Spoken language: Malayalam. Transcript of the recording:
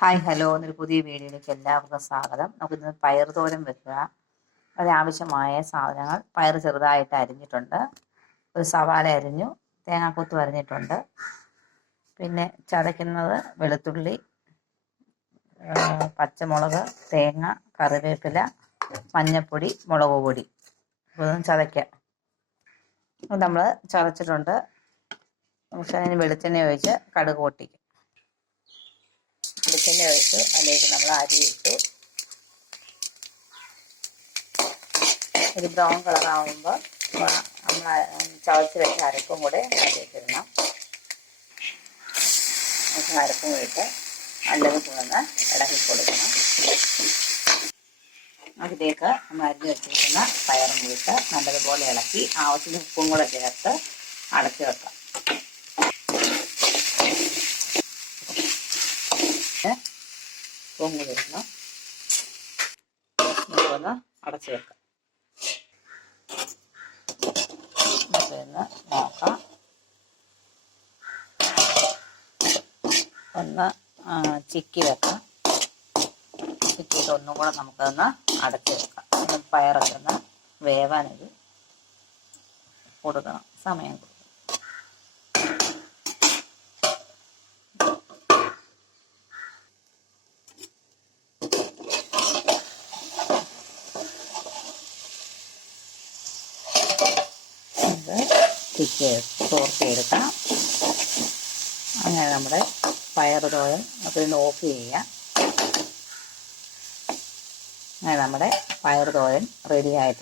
ഹായ് ഹലോ എന്നൊരു പുതിയ വീഡിയോയിലേക്ക് എല്ലാവർക്കും സ്വാഗതം. നമുക്കിന്ന് പയർ തോരൻ വെക്കുക. അതിനാവശ്യമായ സാധനങ്ങൾ: പയർ ചെറുതായിട്ട് അരിഞ്ഞിട്ടുണ്ട്, ഒരു സവാള അരിഞ്ഞു, തേങ്ങാക്കൊത്ത് അരിഞ്ഞിട്ടുണ്ട്, പിന്നെ ചതയ്ക്കുന്നത് വെളുത്തുള്ളി, പച്ചമുളക്, തേങ്ങ, കറിവേപ്പില, മഞ്ഞൾപ്പൊടി, മുളക് പൊടി. ഇതൊന്നും ചതയ്ക്കാം. നമ്മൾ ചതച്ചിട്ടുണ്ട്. പക്ഷേ അതിന് വെളിച്ചെണ്ണ ഒഴിച്ച് കടുക് പൊട്ടിക്കും. വെളിച്ചെണ്ണ ഒഴിച്ച് അതിലേക്ക് നമ്മൾ അരി ഇട്ടു. ഒരു ബ്രൗൺ കളറാകുമ്പോൾ നമ്മൾ ചതച്ച് വെച്ച അരപ്പും കൂടെ അതിലേക്ക് ഇടണം. അരപ്പും ഇട്ട് നല്ലതുപോലെ ഇളക്കി കൊടുക്കണം. അതിലേക്ക് നമ്മൾ അരിഞ്ഞ് വെച്ചിരിക്കുന്ന പയറും ഇട്ട് നല്ലതുപോലെ ഇളക്കി ആവശ്യത്തിന് ഉപ്പും കൂടെ ചേർത്ത് അടച്ചു വെക്കാം. പൊങ്ങി വരുന്നു. നമുക്കൊന്ന് അടച്ചു വെക്കാം. നമുക്കൊന്ന് നോക്കാം. ഒന്ന് ചിക്കി വെക്കാം. ചിക്കിയിട്ട് ഒന്നും കൂടെ നമുക്കൊന്ന് അടച്ചു വെക്കാം. പയറൊക്കെ ഒന്ന് വേവാനത് കൊടുക്കണം, സമയം കൊടുക്കണം. തോർത്തിയെടുക്കാം. അങ്ങനെ നമ്മുടെ പയർ തോരൻ നമുക്കിതിന് ഓഫ് ചെയ്യാം. അങ്ങനെ നമ്മുടെ പയർ തോരൻ റെഡി ആയിട്ടുണ്ട്.